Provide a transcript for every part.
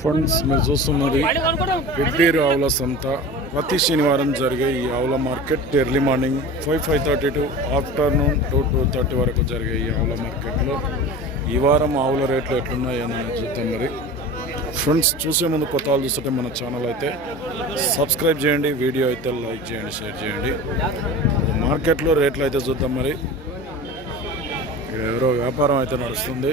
Friends మీరు చూస్తున్నది పెబ్బేరు ఆవుల సంత ప్రతి శనివారం జరిగే ఈ ఆవుల market early morning five five thirty to afternoon two two thirty వరకు జరిగే ఈ ఆవుల మార్కెట్లో ఈ వారం ఆవుల రేట్లు ఎట్లున్నాయి అని చూద్దాం మరి. ఫ్రెండ్స్ చూసే ముందు కొత్త వాళ్ళు చూస్తుంటే మన ఛానల్ అయితే సబ్స్క్రైబ్ చేయండి వీడియో అయితే లైక్ చేయండి షేర్ చేయండి. మార్కెట్లో రేట్లు అయితే చూద్దాం మరి. ఎవరో వ్యాపారం అయితే నడుస్తుంది.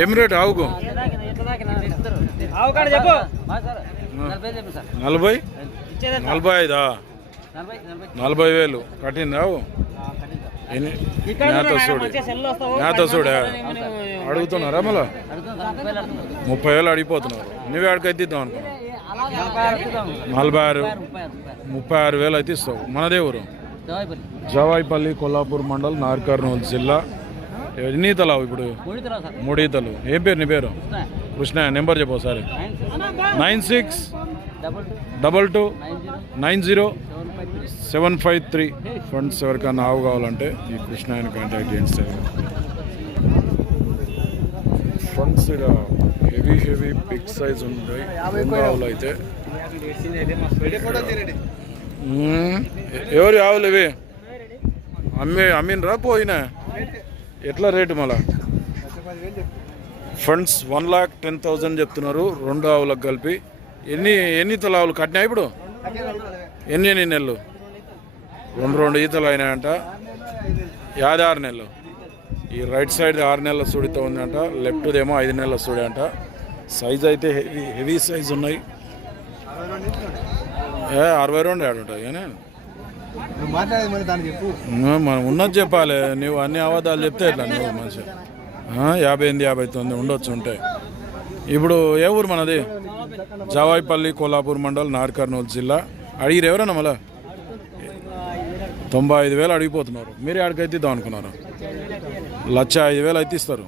ఏం రేట్? ఆవుకు? నలభై? నలభై ఐదా? నలభై వేలు. కట్టింది ఆవు? మేత చూడా అడుగుతున్నారా మళ్ళా? ముప్పై వేలు అడిగిపోతున్నారు. నువ్వే అయితే ఇద్దాం అనుకున్నా నలభై ఆరు ముప్పై ఆరు వేలు అయితే ఇస్తావు. మనదే ఊరు? జవాయిపల్లి. కొల్లాపూర్ మండల్ నార్ కర్నూలు జిల్లా. ఎన్ని ఈతలు ఇప్పుడు? మూడు ఈతలు ఏం పేరు నీ పేరు? కృష్ణ నెంబర్ చెప్పు ఒకసారి. Nine six double two nine zero seven five three. Friends funds ఎవరికైనా ఆవు కావాలంటే ఈ కృష్ణ ఆయన కాంటాక్ట్ చేయండి sir. Funds heavy heavy big size ఉంటాయి. రెండు ఆవులు అయితే. ఎవరు ఎవరి ఆవులు ఇవి? అమ్మి అమ్మినరా పోయినా? ఎట్లా రేటు మళ్ళా? Funds one lakh ten thousand చెప్తున్నారు రెండు ఆవులకు కలిపి. ఎన్ని ఎన్ని తల ఆవులు కట్టినాయి ఇప్పుడు? ఎన్ని ఎన్ని నెలలు? రెండు రెండు ఈతలు అయినాయంట. యాది ఆరు నెలలు. ఈ రైట్ సైడ్ ఆరు నెలల సూడితో ఉందంట లెఫ్ట్దేమో ఐదు నెలల సూడి అంట. సైజ్ అయితే హెవీ హెవీ సైజ్ ఉన్నాయి. ఏ అరవై రెండు ఏడు ఉంటాయి కానీ మనం ఉన్నది చెప్పాలి. నువ్వు అన్ని అబద్ధాలు చెప్తే ఎట్లా? నువ్వు మనిషి యాభై ఎనిమిది యాభై తొమ్మిది ఉండొచ్చు ఉంటాయి. ఇప్పుడు ఏ ఊరు మనది? జవాయిపల్లి కొల్లాపూర్ మండల్ నార్ కర్నూలు జిల్లా. అడిగిరు ఎవరన్నా మళ్ళా? తొంభై ఐదు వేలు అడిగిపోతున్నారు. మీరే ఆడికైతే ఇద్దాం అనుకున్నారు? లక్ష ఐదు వేలు అయితే ఇస్తారు.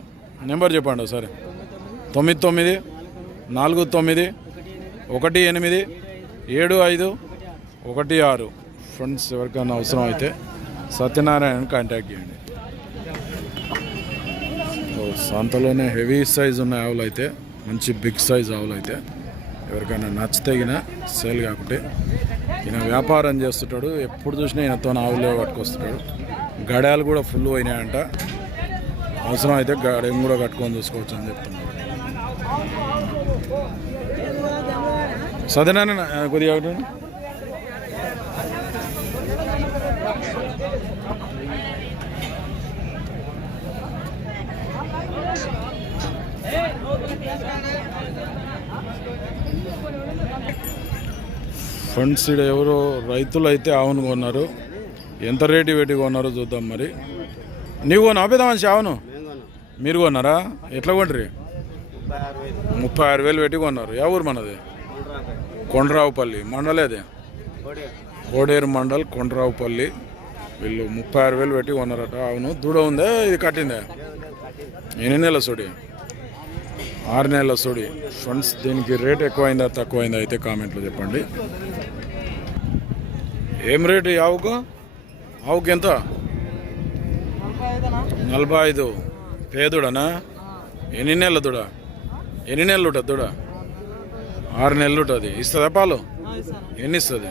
నెంబర్ చెప్పండి ఒకసారి. తొమ్మిది తొమ్మిది నాలుగు తొమ్మిది ఒకటి ఎనిమిది ఏడు ఐదు ఒకటి ఆరు. ఫ్రెండ్స్ ఎవరికైనా అవసరం అయితే సత్యనారాయణ కాంటాక్ట్ చేయండి సంతలోనే హెవీ సైజ్ ఉన్న ఆవులు అయితే మంచి బిగ్ సైజ్ ఆవులు అయితే ఎవరికైనా నచ్చితేగిన సేల్ కాకుంటే ఈయన వ్యాపారం చేస్తుంటాడు ఎప్పుడు చూసినా ఈయనతో ఆవులే పట్టుకొస్తుంటాడు. గడాలు కూడా ఫుల్ అయినాయంట అవసరం అయితే గడేం కూడా కట్టుకొని చూసుకోవచ్చు అని చెప్తున్నాడు సత్యనారాయణ కొద్దిగా ఫ్రెండ్స్ ఇక్కడ ఎవరో రైతులు అయితే ఆవును కొన్నారు. ఎంత రేటు పెట్టి కొన్నారో చూద్దాం మరి. నీవు కొన్నా ఆపేదామని ఆవును? మీరు కొన్నారా? ఎట్లా కొంటారు ముప్పై ఆరు వేలు పెట్టి కొన్నారు. ఏ ఊరు మనది? కొండరావుపల్లి. మండలేదే కోడేరు మండల్ కొండరావుపల్లి. వీళ్ళు ముప్పై ఆరు వేలు పెట్టి కొన్నారట అవును దూడ ఉందే? ఇది కట్టిందే? ఎన్ని నెలల సుడి? ఆరు నెలల సుడి. ఫండ్స్ దీనికి రేట్ ఎక్కువైందా తక్కువైందా అయితే కామెంట్లో చెప్పండి. ఏం రేటు ఆవుకు? ఆవుకి ఎంత? నలభై ఐదు. పేదుడనా? ఎన్ని నెలల దుడ? ఎన్ని నెలలు ఉంటుంది దుడ? ఆరు నెలలు ఉంటుంది ఇస్తుందా పాలు? ఎన్ని ఇస్తుంది?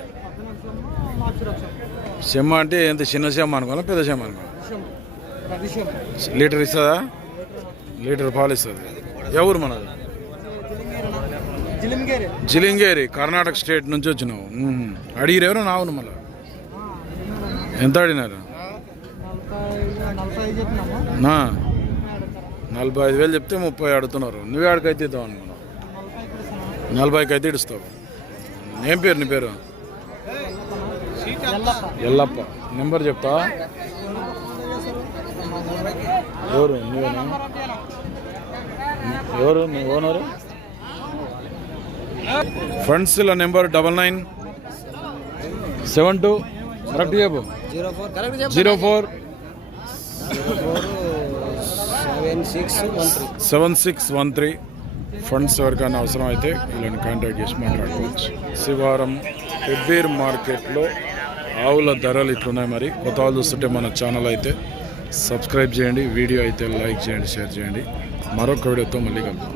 చెమ్మ అంటే ఎంత? చిన్న చెమ్మ అనుకోవాలా పెద్ద చెమ్మ అనుకోవాలి? లీటర్ ఇస్తుందా? లీటర్ పాలు ఇస్తుంది. ఎవరు మనది? జిలింగేరి కర్ణాటక స్టేట్ నుంచి వచ్చినావు. మ్మ్. అడిగిరు ఎవరు నావును మళ్ళా? ఎంత అడిగినారు నలభై ఐదు వేలు చెప్తే ముప్పై అడుగుతున్నారు నువ్వే ఆడికైతే ఇద్దాం అనుకున్నావు. నలభైకి అయితే ఇడుస్తావు. ఏం పేరు నీ పేరు? ఎల్లప్ప. నెంబర్ చెప్తా. ఎవరు? నువ్వేనా? ఎవరు? నీ ఓనరు? ఫ్రెండ్స్ ఇలా number double nine seven two correct చెప్పు. Zero four correct zero four. Four seven six one three. Funds ఎవరికైనా అవసరం అయితే వీళ్ళని కాంటాక్ట్ చేసి మాట్లాడుకోవచ్చు. శివారం పెబ్బేర్ మార్కెట్లో ఆవుల ధరలు ఇట్లున్నాయి మరి. కొత్త వాళ్ళు చూస్తుంటే మన ఛానల్ అయితే సబ్స్క్రైబ్ చేయండి వీడియో అయితే లైక్ చేయండి షేర్ చేయండి. మరొక వీడియోతో మళ్ళీ కలుద్దాం.